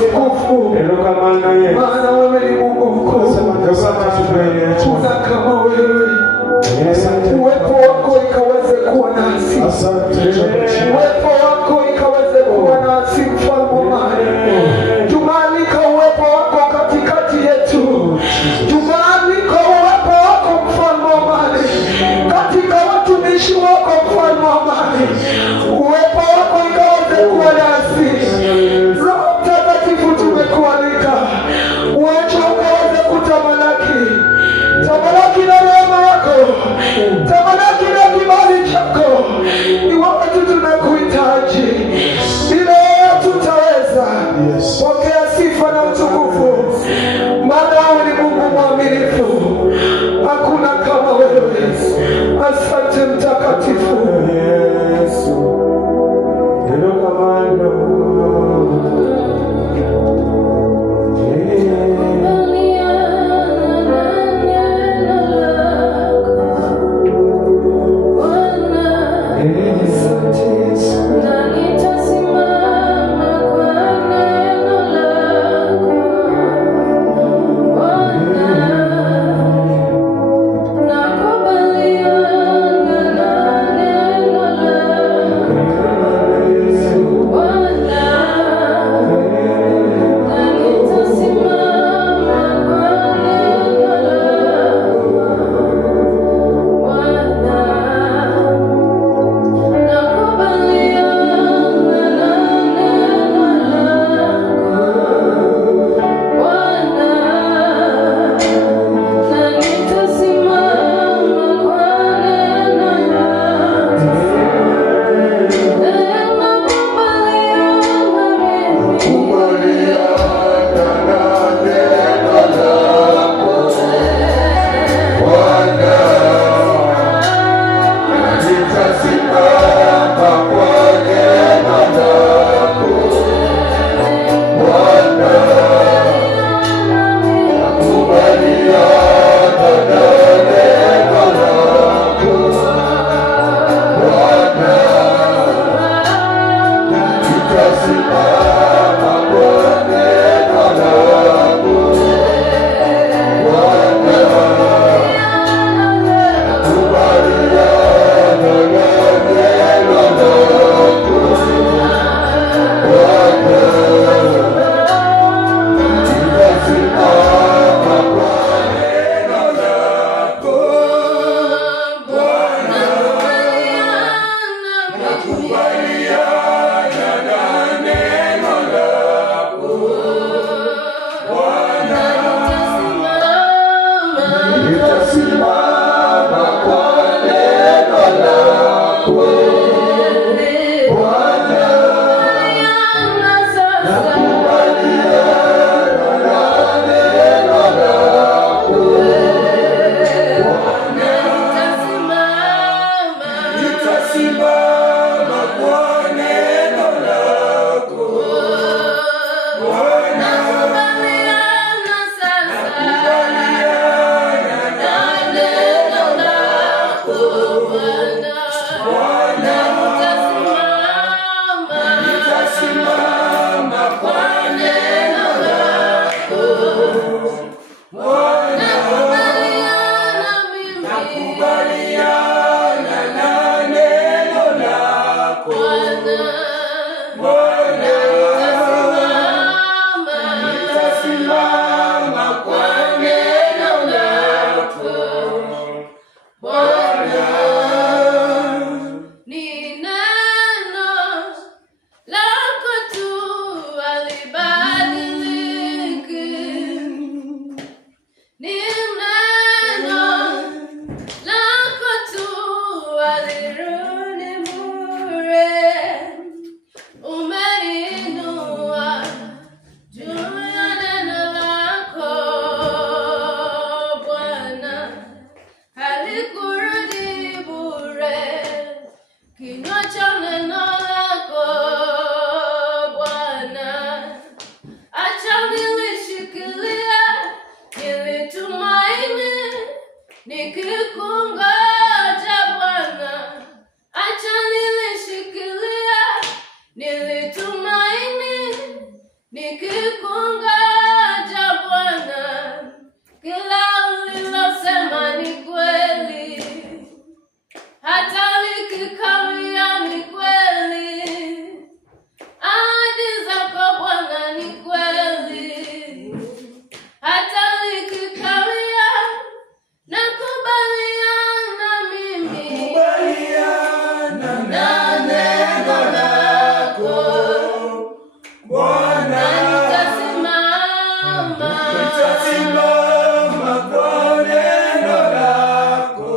utukufu, maana wewe ni Mungu mkuu. Hakuna kama wewe. Uwepo wako ikaweze kuwa nasi, uwepo wako ikaweze kuwa nasi, mfalme wa amani. Tunaalika uwepo wako katikati yetu, tunaalika uwepo wako mfalme wa amani katika watumishi wako, mfalme wa amani. Uwepo wako ikaweze kuwa nasi. Roho Mtakatifu, tumekualika uwepo ukaweze kutamalaki, tamalaki na neema yako, tamalaki na kibali chako. Ni wakati tunakuhitaji, bila tutaweza. Pokea sifa na utukufu, maana wewe ni Mungu mwaminifu, hakuna kama wewe. Asante Mtakatifu Yesu. Nakubaliana na neno nikikungoja Bwana, kila ulilosema ni kweli, hata likikawia ni kweli. Ahadi zako Bwana ni kweli, hata likikawia. Nakubaliana mimi na neno lako Bwana, nitasimama kwa neno lako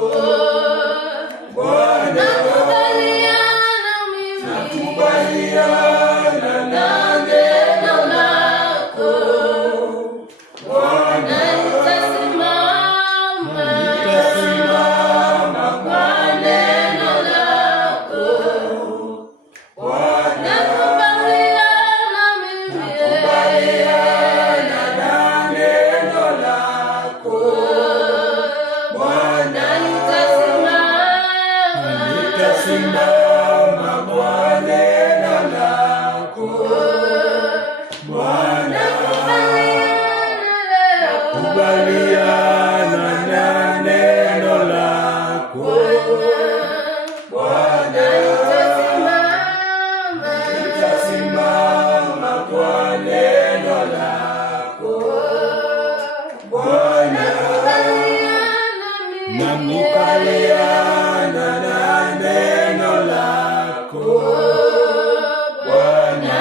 Bwana. Nakubaliana mimi na neno lako Bwana, nitasimama kwa neno lako Bwana. Nakubaliana mimi na neno lako Bwana, nitasimama kwa neno lako Bwana. Nakubaliana na neno lako Bwana, nitasimama kwa neno lako Bwana. Nakubaliana na neno lako Bwana,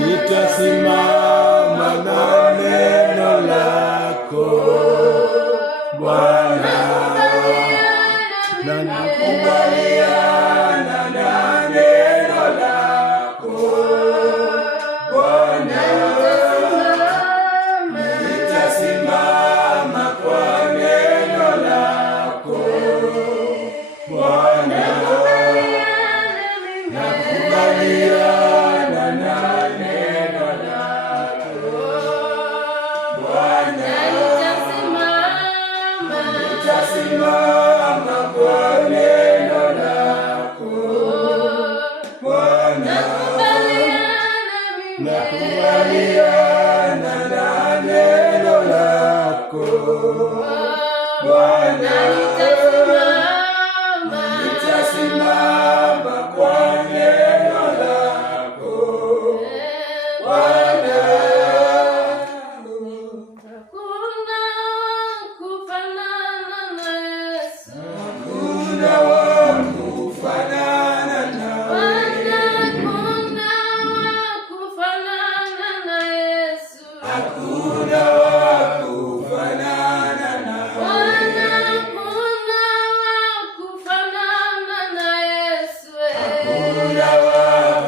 nitasimama na neno lako Bwana. Nakubaliana na neno lako Bwana, nitasimama kwa neno lako Bwana. Nakubaliana na neno lako Bwana, nitasimama kwa neno lako Bwana. Nakubaliana na neno lako Bwana, nitasimama kwa neno lako Bwana. Hakuna kufanana na Yesu, hakuna wa kufanana na Bwana, hakuna wa kufanana na Yesu, hakuna wa kufanana na Bwana, hakuna wa kufanana na Yesu, hakuna wa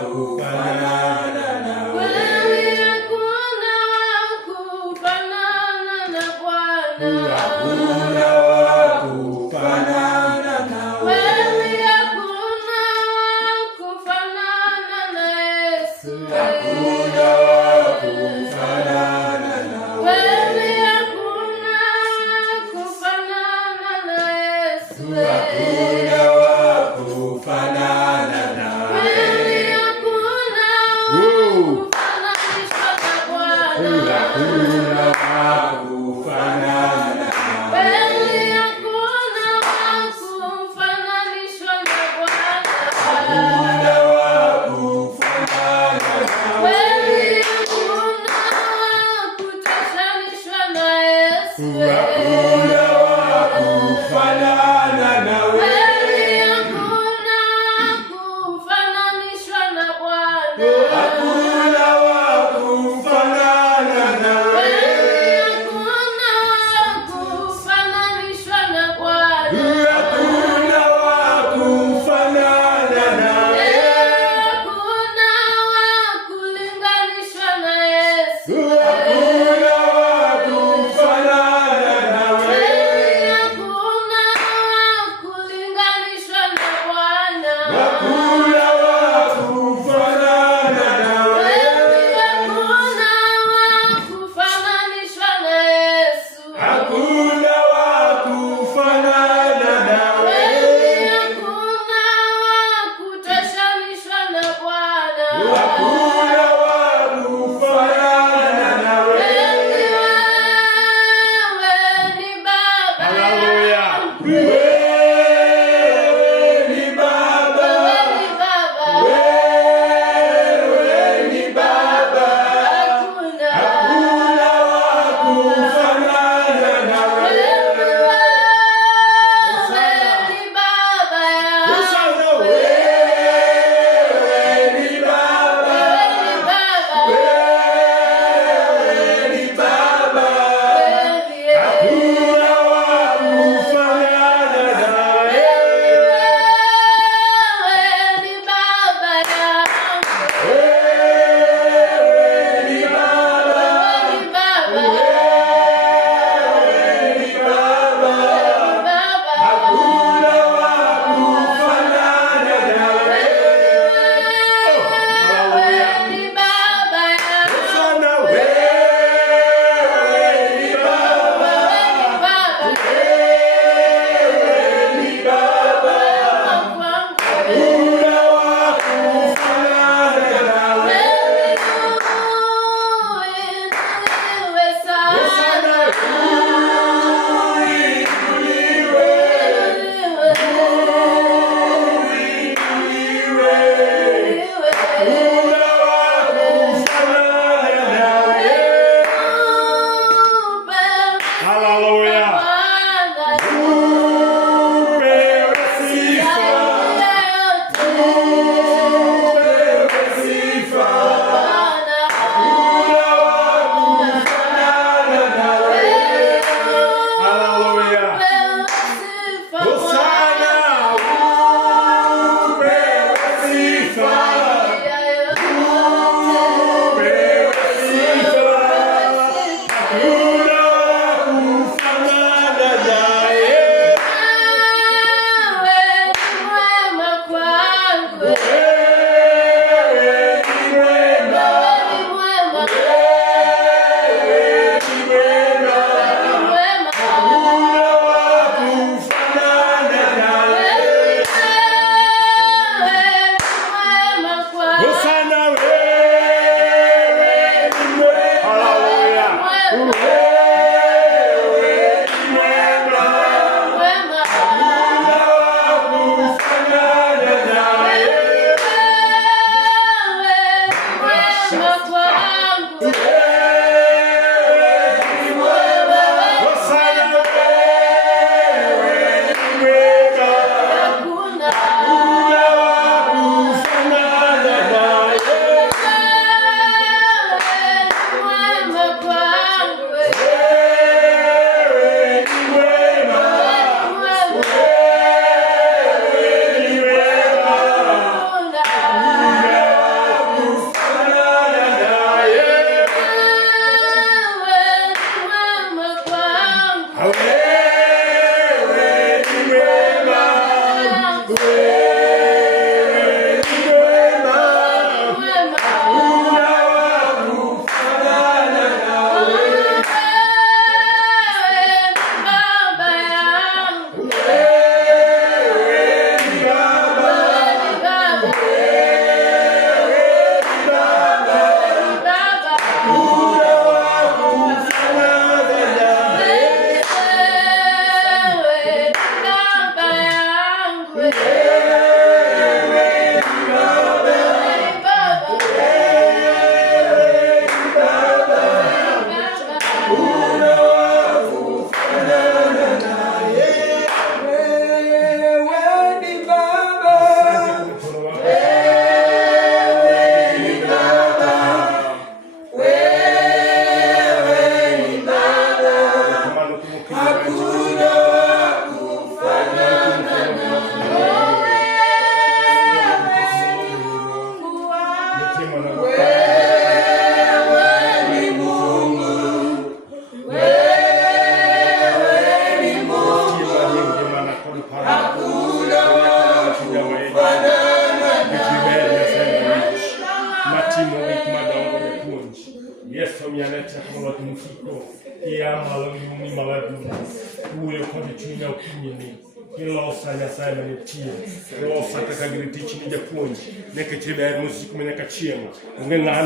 kufanana na kweli, hakuna wa kufanana na Bwana, hakuna wa kufanana na kweli, hakuna wa kufanana na Yesu, hakuna wa kufanana na kweli, hakuna wa kufanana na Yesu, hakuna wa kufanana na kweli, hakuna wa kufananishwa na Bwana, hakuna wa kufanana na kweli, hakuna wa kufananishwa na Bwana, hakuna wa kufanana na kweli, hakuna wa kutoshanishwa na Yesu, hakuna wa kufanana na kweli, hakuna wa kufananishwa na Bwana, hakuna wa kufanana na kweli, hakuna wa kufananishwa na Bwana, hakuna wa kufanana na hakuna wa kulinganishwa na Yesu, hakuna wa kufanana na kweli, hakuna wa kulinganishwa na Bwana, hakuna wa kufanana na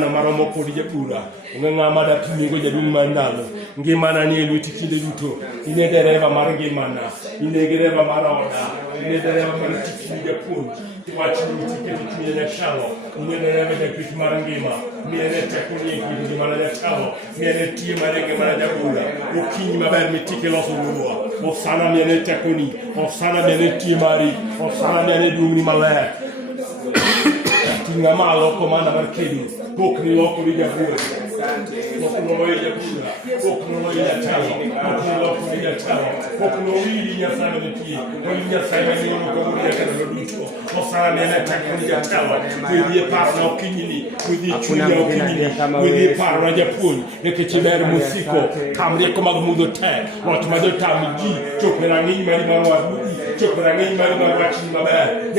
Ngana maromo ko di jabura ngana mada tumingo jadun mandalo ngimana ni elu tikinde duto ine dereva marngi mana ine dereva maroda ine dereva mar tikinde japun tiwachi ni tikete tuya shalo ine dereva de kit marngima miene tekuni ki mara ya shalo miene tie marenge mara jabura ukinyi maber mitike loso ruwa o sana miene tekuni o sana miene tie mari o sana miene dumni male tinga malo komanda markedo pokni loko vija bure pokno loya bura pokno loya tawo pokno loko vija tawo pokno wili nya sana meti wili nya sana ni ko buri ya kana duto osara mena takoni ya tawo wili pasa okinyini wili chunya okinyini wili para ja pun yeke chiber musiko kamri ko magmudo te wat majo tamji chopera ni mari marwa chopera ni mari marwa chini mabe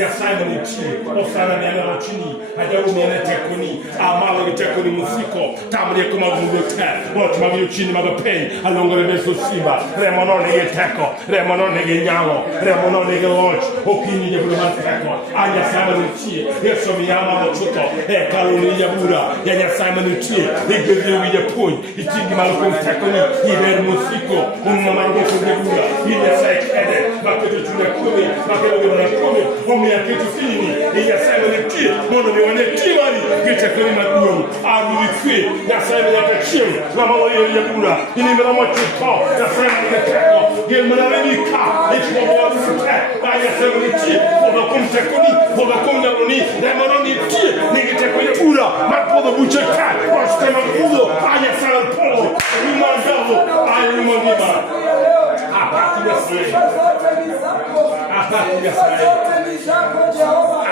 ya sana meti osara mena chini ajabu mena takoni amalo takoni musiko tamri ko magmudo te wat majo chini mabe alongore beso siba remono ne teko remono ne nyalo remono ne loch okini je bulu teko anya sama nuchi yeso mi ama mochuto kaloni ya bura ya sama nuchi igezi wi ya pon itingi malo ko teko ni iber musiko unna mango ko de bura ile sekede maketo tuna kumi maketo na kumi omi ya kitu fini ya sama nuchi mono ni wane timari gete ko ni maduo aru twi ya sama ya kachim na malo ya bura ini mera mochuto ya sama ni teko gelmana rebika ichmo ya bura ya sama nuchi obakum tekoni obakum nyaloni remono ni ti nigite ko ya bura mapodo bucheka postema udo aya sama polo rimangalo aya rimangiba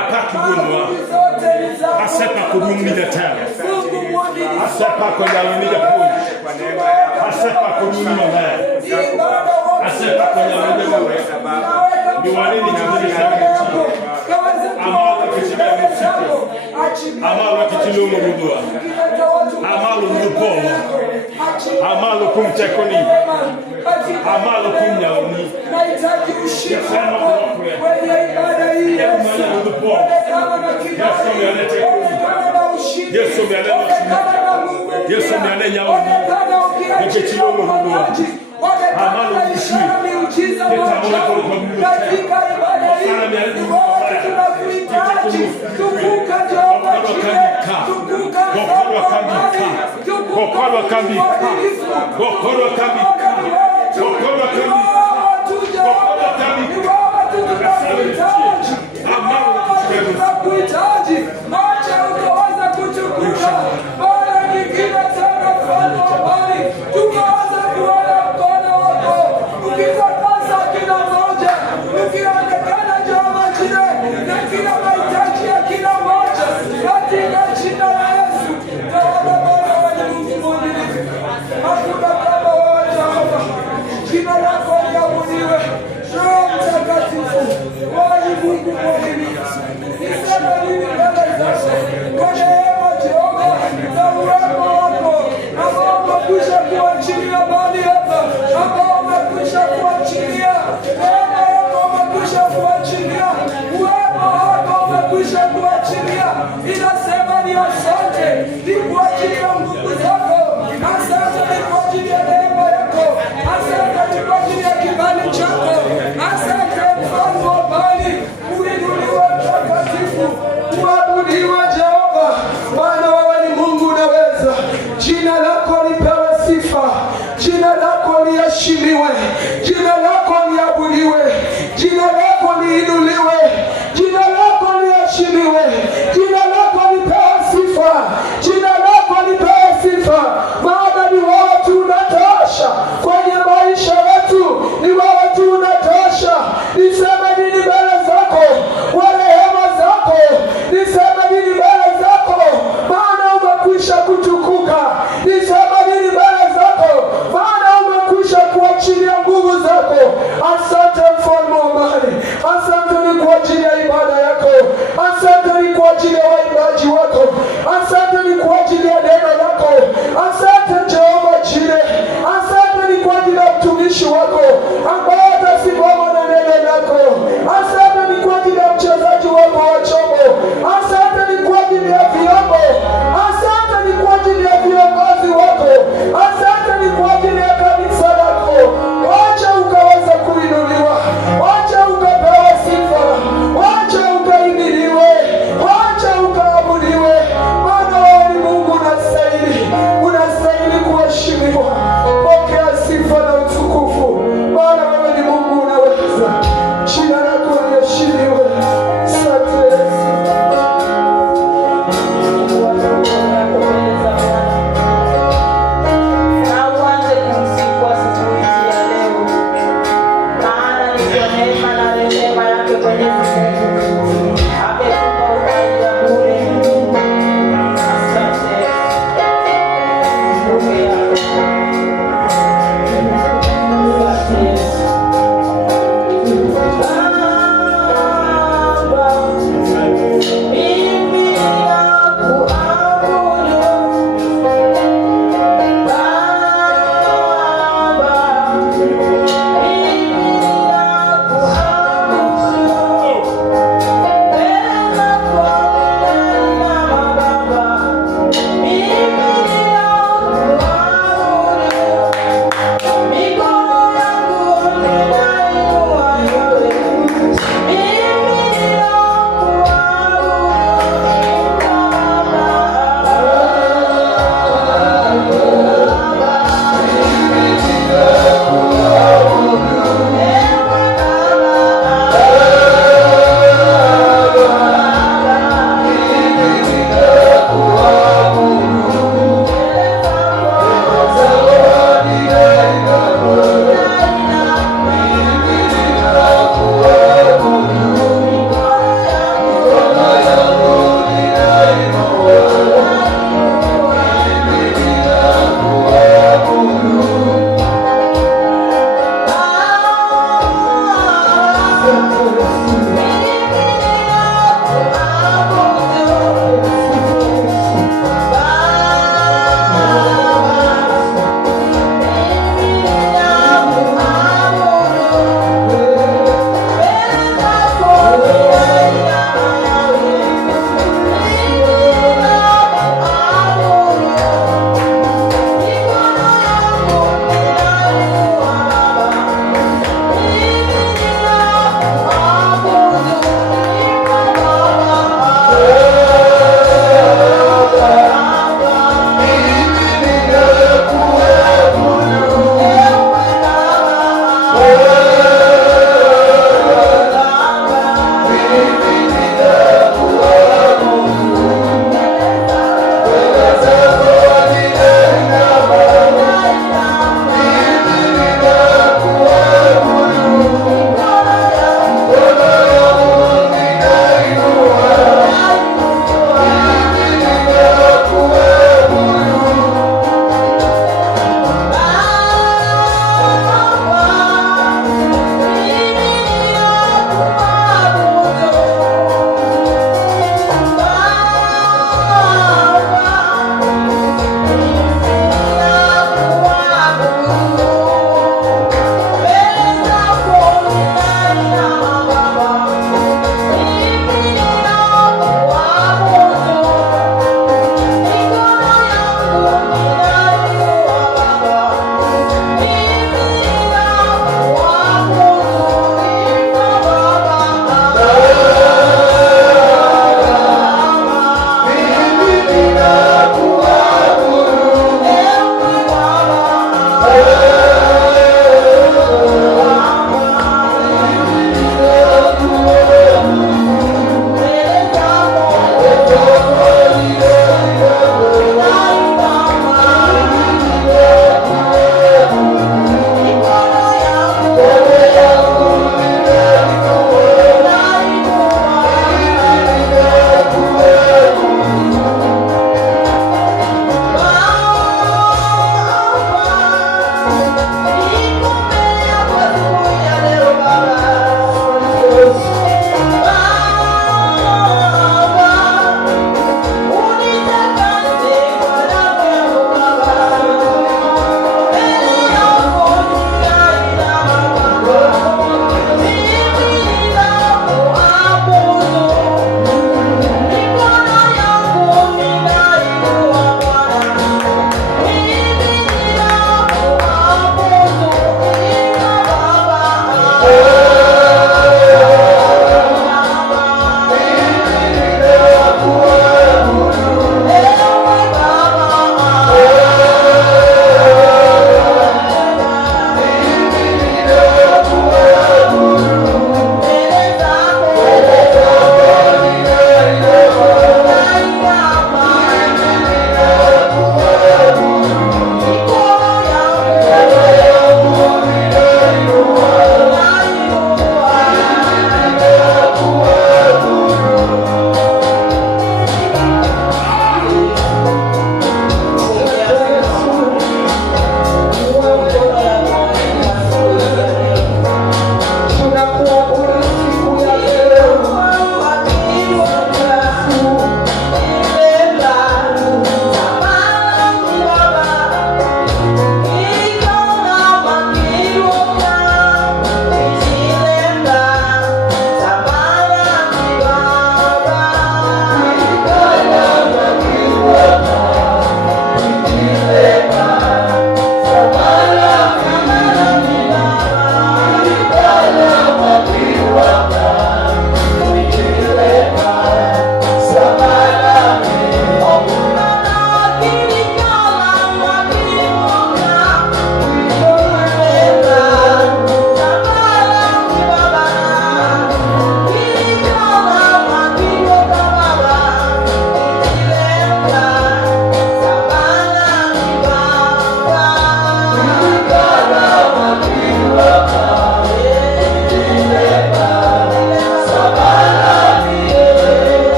apati gunwa asepa kudumni da tele asepa ko yaloni da poli asepa kudumni da asepa ko yaloni da poli diwani ni kudumni da amalo kichibia musiko amalo kichilumo mudua amalo mudupolo amalo kumtekoni amalo kumnyaloni nahitaji ushirika kwenye ibada hii ya usiku. Yesu tunakuhitaji, acha ukaweza kuchukua mara nyingine tena, mfano habari tukaanza kuona mkono wako ukitakasa kila mmoja, ukionekana Jehova Jireh na kila mahitaji ya kila mmoja katika jina la Yesu. Tawala Bwana wa Mungu mwaminifu, hakuna kama wewe.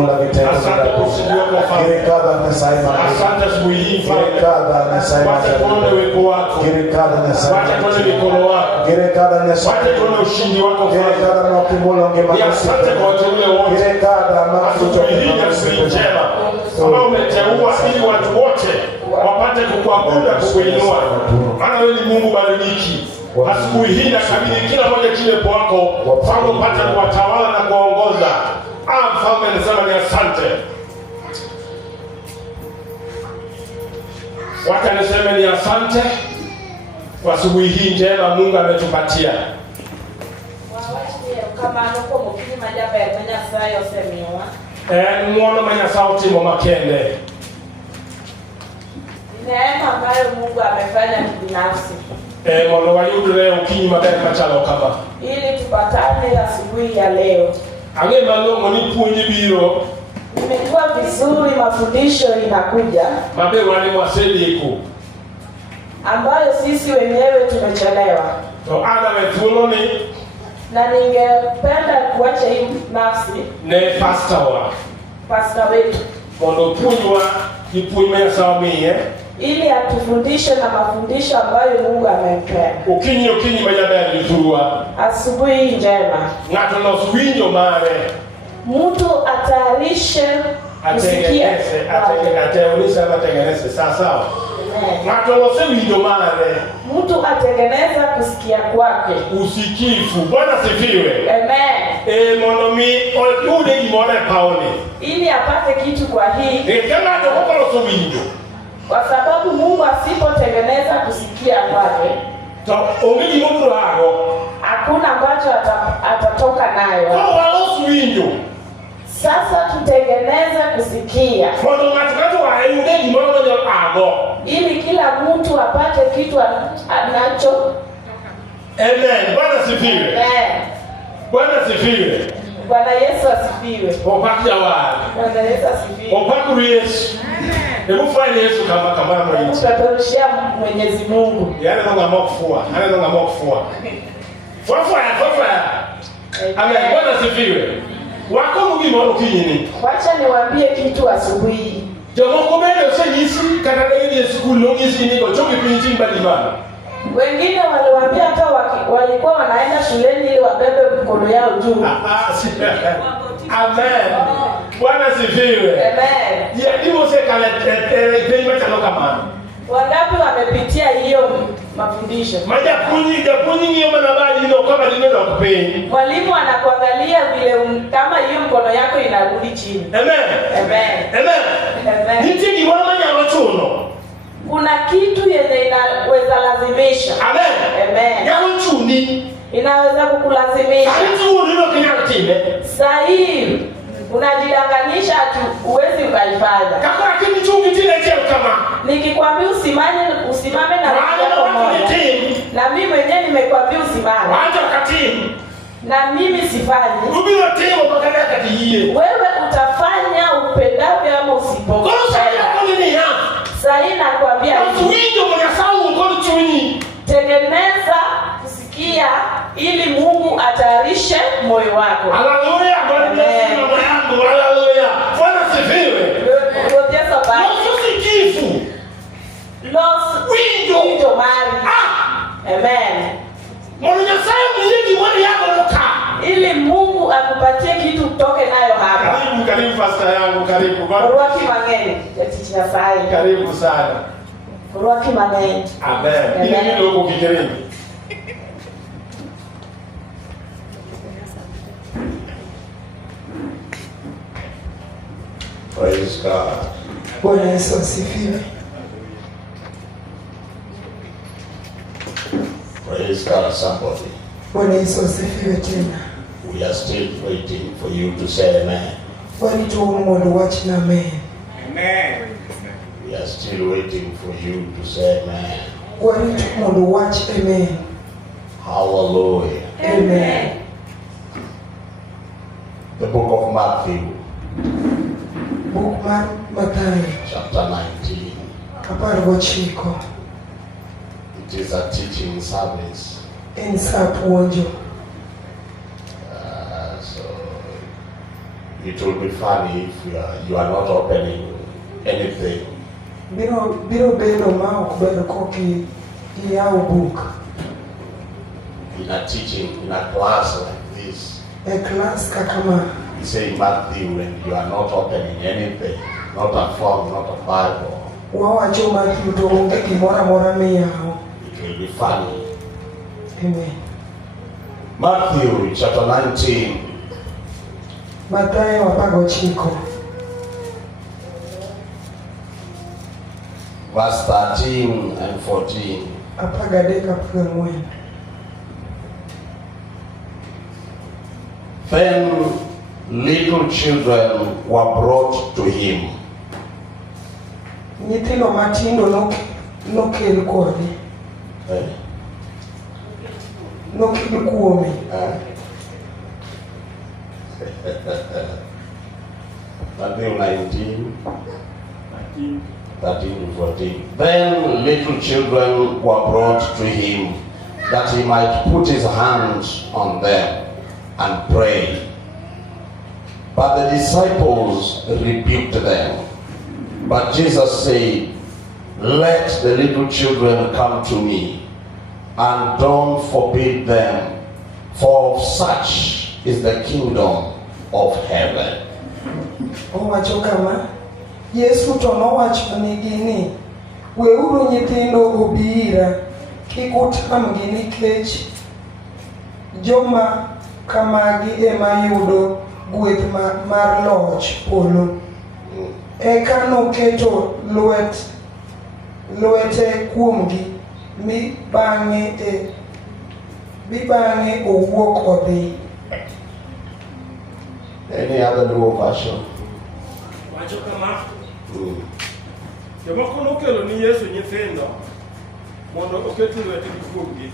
Mula vitendo. Asante kwa usiku wako Mfalme. Girekada Nyasaye Mara. Asante asubuhi hii Mfalme. Girekada Nyasaye Mara. Wacha tuone uwepo wako. Girekada Nyasaye Mara. Wacha tuone mikono wako. Girekada Nyasaye. Wacha tuone ushindi wako Mfalme. Girekada na kumula ngema. Asante kwa wateule wote. Girekada mafuta. Asubuhi hii asubuhi njema ambao umeteua ili watu wote wapate kukuabudu na kukuinua. Maana wewe ni Mungu bariki. Asubuhi hii nakabidhi kila mmoja chini kwako, Mfalme upate kuwatawala na kuwaongoza. Mfalme nasema ni asante. Wacha niseme ni asante kwa asubuhi hii njema Mungu ametupatia. Kama nuko mukini majaba ya kwenye sayo semiwa. Mwono manya sauti mwa makende. Neema ambayo Mungu amefanya binafsi. Mwono wa yudu leo kinyi magari machalo kama. Ili tupatane asubuhi ya leo. Age malongo ni punji biro. Nimejua vizuri mafundisho inakuja. Mabe wali mwasediku. Ambayo sisi wenyewe tumechelewa. So ana metulo ni. Na ningependa kuacha hii nafsi. Ne pastor wetu. Mondo punjwa kipunye sawa mie. Ili atufundishe na mafundisho ambayo Mungu amempea. Ukinyi majaba ya liturua. Asubuhi njema. Ngato na swinjo mare. Mtu atayarishe kusikia. Atengeneze sawa. Ngato na swinjo mare. Mtu atengeneza kusikia kwake. Usikifu. Bwana sifiwe. Amen. Monomi olude imore paone. Ili apate kitu kwa hii. Kama atokokolo swinjo. Kwa sababu Mungu asipotengeneza kusikia kwake, ongeni mungu hapo. Hakuna ambacho atatoka nayo. Kwa walo swinjo. Sasa tutengeneze kusikia. Mondo ngatu wa ongeni mungu hapo. Ili kila mtu apate kitu anacho. Amen. Bwana sifiwe. Amen. Bwana sifiwe. Bwana Yesu asifiwe. Opakia wa. Bwana Yesu asifiwe. Opaku Yesu. Hebu fanya Yesu kama mwenyewe. Tutarushia Mwenyezi Mungu. Yale ndo ngamokufua. Fufua. Amen. Bwana sifiwe. Wako mungi moro kinyini. Wacha niwaambie kitu asubuhi. Jomo komele usanyisi kadada ile school longisi ni go choki pinchi mbalimbali. Wengine waliwaambia hata walikuwa wanaenda shuleni ili wabebe mkono yao juu. Amen. Bwana sifiwe. Amen. Ya ndivyo sekala ipema chano kama. Wangapi wamepitia hiyo mafundisho? Majapunyi hiyo manabali ndio kama lineno kupeni. Mwalimu anakuangalia vile kama hiyo mkono yako inarudi chini. Amen. Nitiki mama ya chuno. Kuna kitu yenye inaweza lazimisha. Amen. Ya uchuni inaweza kukulazimisha. Hicho ndio kinatime. Sahihi. Unajidanganisha ati uwezi ukaifanya. Kama kimi chungi tile kama. Nikikwambia usimame na yako moja. Na mimi mwenyewe nimekwambia usimame. Wacha katimu. Na mimi sifanyi. Ubilo timo bakada katiye. Wewe utafanya upendavyo ama usipopenda. Sahihi nakwambia. Usiwinjo mnasau mkono chuni. Tengeneza kusikia ili Mungu atayarishe moyo wako. Haleluya. Haleluya. Bwana sifiwe. Usikifu. Winjo mali. Amen. Mungu Nyasaye mwingi wale yako loka. Ili Mungu akupatie kitu utoke nayo hapa. Karibu pastor yangu, karibu. Ruaki mangeni ya Chichi Nyasaye. Karibu sana. Ruaki mangeni. Amen. Ili ndio uko kijereni. Praise God. Bwana Yesu asifiwe. Praise God, somebody. Bwana Yesu asifiwe tena. We are still waiting for you to say amen. Wali tu mungu wachi na amen. Amen. We are still waiting for you to say amen. Wali tu mungu wachi amen. Hallelujah. Amen. The book of Matthew. Book Matthew. Chapter 19. Kaparo gochiko. It is a teaching service. So it will be funny if you are not opening anything. Biro bedo ma ok bedo koki yawo book. In a teaching, in a class like this. A class kakama. You say Matthew, when you are not opening anything, not a form, not a Bible. Wawacho Matthew to onge gimoro amora miyawo. It will be funny. Amen. Matthew chapter 19. Mathayo 19. Verse 13 and 14. 13-14. Then little children were brought to him. Nyithindo matindo nokel kode. Nokel kuome. Matthew 19, 13 to 14. Then little children were brought to him, that he might put his hands on them and pray. But the disciples rebuked them. But Jesus said, let the little children come to me, and don't forbid them, for of such is the kingdom of heaven. Owacho kama, Yesu to nowacho nigi ni, weuru nyithindo obi ira, kik utamgi nikech joma kamagi ema yudo gweth mar loch polo. Eka noketo lwete kuomgi mi bang'e owuok odhi. Any other new version? Wacho kama. Jomoko nokelo ni Yesu nyithindo mondo oket lwetgi kuomgi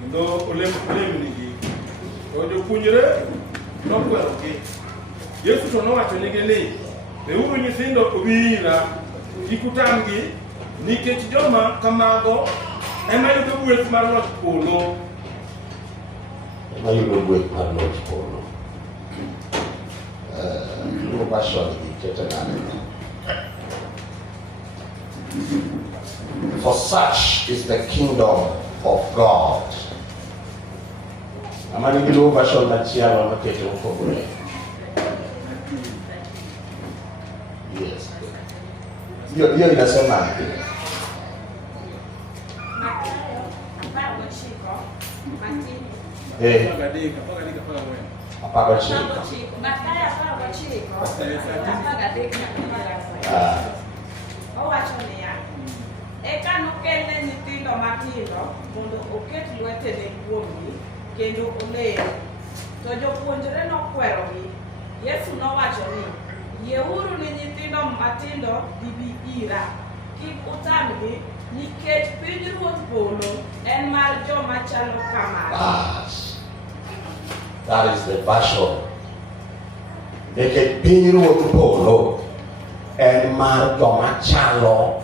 kendo olemnigi. To jopuonjre nokwerogi. Yesu to nowacho nigi ni, weuru nyithindo obi ira, kik utamgi, nikech joma kamago ema yudo gweth mar loch polo. Ema yudo gweth mar loch polo. New version for such is the kingdom of God. Amani new version machielo maketo opogore. Yes. Hiyo inasema Owacho niya, eka nokele nyithindo matindo mondo oket lwetene kuomgi kendo olem. To jopuonjre nokwerogi. Yesu nowacho ni, yieuru ni nyithindo matindo gibi ira, kik utamgi, nikech pinyruodh polo en mar joma chalo kamagi. That is the version. Nikech pinyruodh polo en mar joma chalo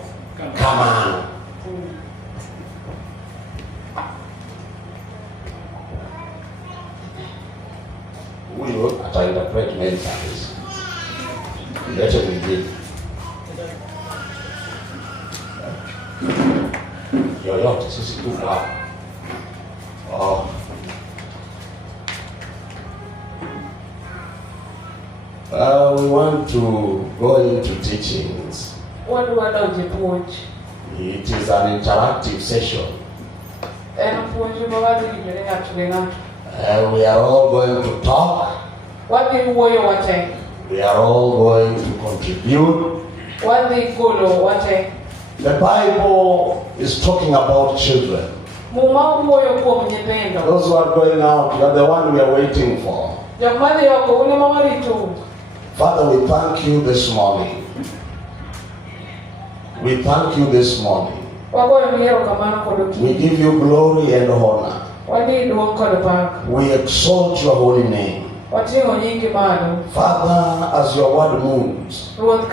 kamano. Huyo atainterpret many times. Let him begin. Yoyote sisi tuko hapa. We want to go into teachings. It is an interactive session. We are all going to talk. We are all going to contribute. The Bible is talking about children. Those who are going out, you are the one we are waiting for. Father, we thank you this morning. We thank you this morning. We give you glory and honor. We exalt your holy name. Father, as your word moves, open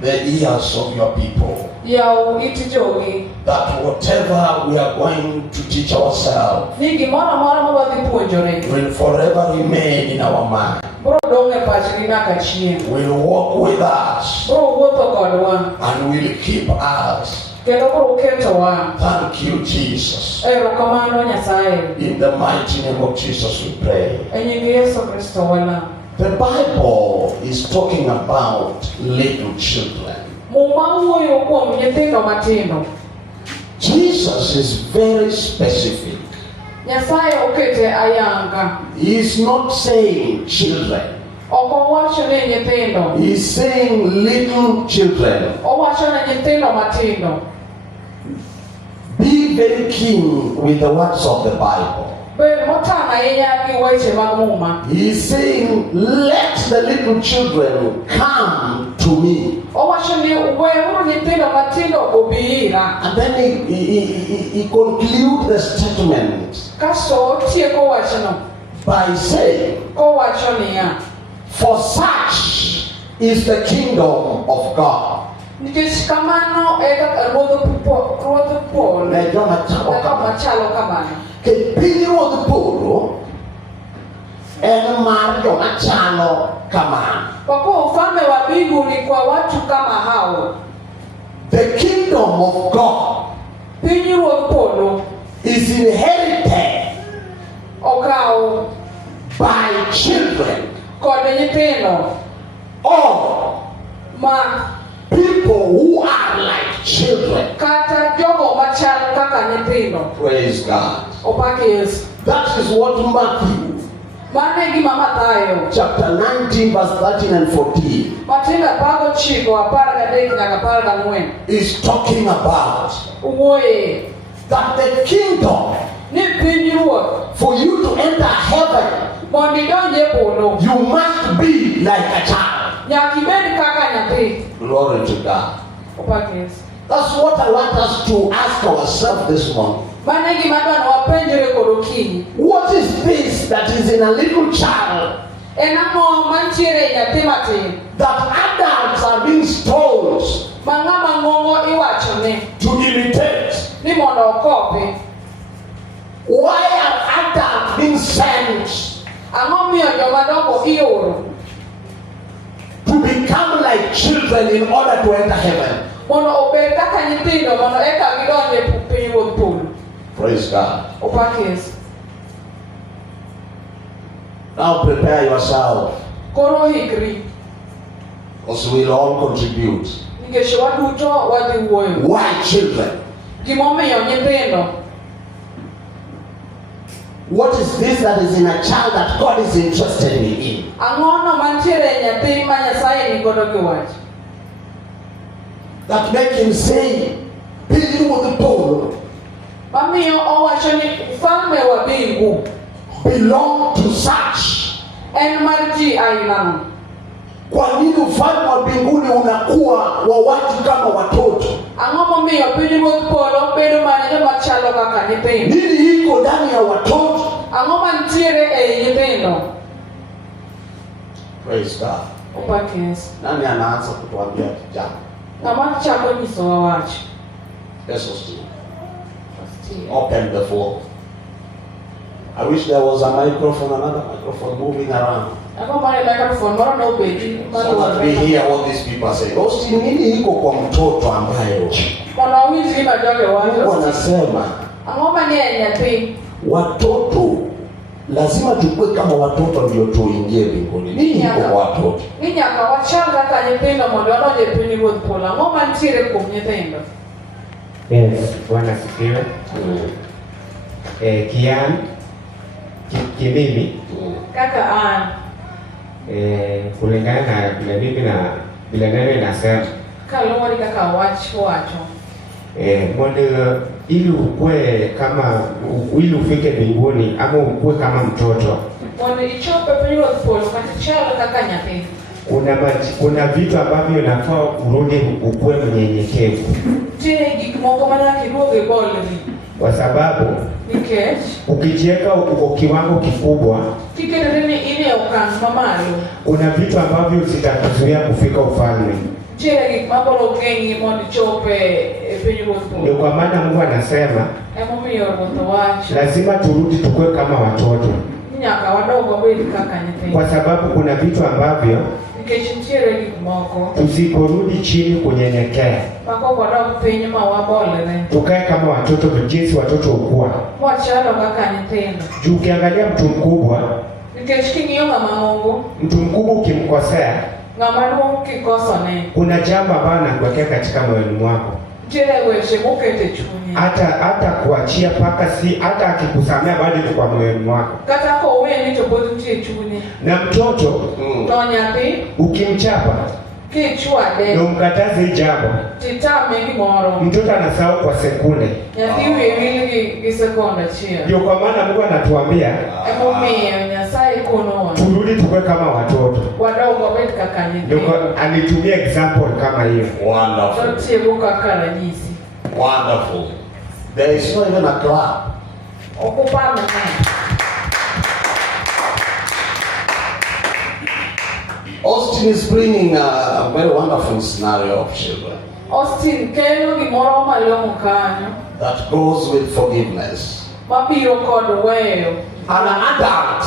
the ears of your people. Yao iti jogi. That whatever we are going to teach ourselves Nigi mara mabadhi puonjore. will forever remain in our mind. Bro donge pachgi nyaka chieng'. Will walk with us Bro wuotho kodwa. and will keep us. Kendo bro ketowa. Thank you, Jesus. Erokamano Nyasaye. In the mighty name of Jesus we pray. E nying Yesu Kristo wala. The Bible is talking about little children. Muma wuoyo kuom nyithindo matindo. Jesus is very specific. Nyasaye okete ayanga. He is not saying children. Owacho ni nyithindo. He is saying little children. Owacho ni nyithindo matindo. Be very keen with the words of the Bible. Bed motang' ahinya gi weche mag muma. He is saying, let the little children come to me. Owacho ni weuru nyithindo matindo obi ira. And then he concludes the statement Kasto otieko wachno by saying, kowacho niya, for such is the kingdom of God. nikech kamano e kaka ruodh polo Ne joma chalo kaka kamano. machalo kamano. Pinyruodh polo en mar joma chalo kamano. Kwa kuwa ufalme wa mbingu ni kwa watu kama hao. The kingdom of God Pinyruodh polo is inherited okaw by children kod nyithindo or ma people who are like children. kata jogo machal kaka nyithindo. Praise God. Opaki Yesu. That is what Matthew Mano e gima Mathayo chapter 19 verse 13 and 14 Matindo 19:13-14 is talking about. wuoye That the kingdom, ni pinyruoth for you to enter heaven, mondo idonj e polo you must be like a child. nyaka ibed kaka nyathi. Glory to God. Opaki Yesu. That's what I want us to ask ourselves this morning. Mano e gima dwaro wapenjre kod okinyi. What is this that is in a little child En ang'o mantiere e nyathi matin that adults are being told ma ng'ama ng'ongo iwachone to imitate? ni mondo okopi? Why are adults being sent Ang'o miyo jomadongo ioro to become like children in order to enter heaven? mondo obed kaka nyithindo mondo eka gidonj e pinyruodh polo? Praise God. Opaki Yesu. Now prepare yourself, Koro hikri because we'll all contribute. nikech waduto wadhi wuoyo. Why children? Gimomiyo nyithindo? What is this that is in a child that God is interested in? Ang'ono mantiere e nyathi ma Nyasaye ni godo gi wach That make him say, "Pinyruodh polo mamiyo owacho ni ufalme wa mbingu belong to such." en mar ji ainano. Kwa nini ufalme wa mbinguni unakuwa wa watu kama watoto? Ang'o momiyo pinyruodh polo bedo mana joma chalo kaka nyithindo? Nini iko ndani ya watoto? Ang'o mantiere e nyithindo? Praise God. Opaki Yesu. Nani anaanza kutuambia kijana? Ng'ama chako nyisowa wach? Yesu Steve. Open the floor. I wish there was a microphone, another microphone moving around, Ang'o mane microphone moro ne obedi so that we hear what these people are saying. Austin, nini iko kwa mtoto ambayo mondo awinj gima joge Mungu wacho? anasema Ang'o manie nyathi? watoto lazima tukue kama watoto ndio tuingie mbinguni. Nini iko kwa watoto? Ni nyaka wachal kaka nyithindo mondo wadonj e pinyruodh polo. Ang'o mantiere kuom nyithindo? Yes, Bwana asifiwe. Kian kimimi Kaka an kulingana na vile mimi na vile neno inasema kaluwore kaka wach wacho mondo ili ukue kama ili ufike mbinguni ama ukue kama mtoto, mondo ichop e pinyruodh polo kata chal kaka nyathi, kuna vitu ambavyo unafaa urudi ukue mnyenyekevu, nitie gik moko manyaka iduog e bolri, kwa sababu nikech ukijiweka uko kiwango kikubwa kiketre ni in e okang' mamalo, kuna vitu ambavyo zitakuzuia kufika ufalme. Ndio kwa maana Mungu anasema lazima turudi tukue kama watoto, kwa sababu kuna vitu ambavyo tusiporudi chini kunyenyekea, tukae kama watoto jinsi watoto hukua. Juu ukiangalia mtu mkubwa ukimkosea, kuna jambo ambalo anakuwekea katika moyoni mwako, hata kuachia paka si hata akikusamea bado iko kwa moyoni mwako. Na mtoto ukimchapa na umkataze hii jambo, mtoto anasahau kwa sekunde. Ndio kwa maana Mungu anatuambia turudi tukue kama watoto. Ndio alitumia example kama hiyo. Wonderful. There is not even a clap. Austin is bringing a very wonderful scenario of children that goes with forgiveness. An adult.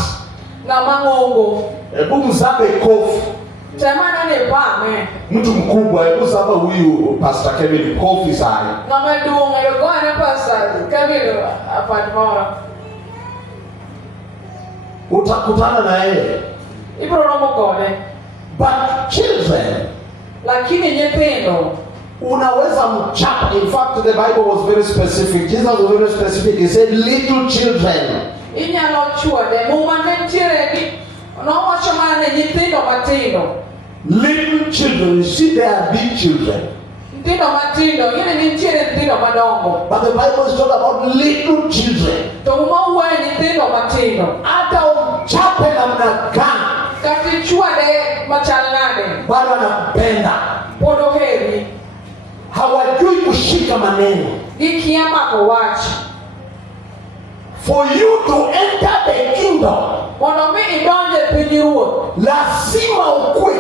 Hebu mzabe kofu. Mtu mkubwa, hebu sasa huyu Pastor Kevin kofi sana. Utakutana na yeye. But children, lakini nyependo unaweza mchapa. In fact, the Bible was very specific. Jesus was very specific. He said little children. Little children, you see, they are big children. But the Bible is talking about little children. Hata uchape namna gani, bado anapenda. Hawajui kushika maneno. For you to enter the kingdom, lazima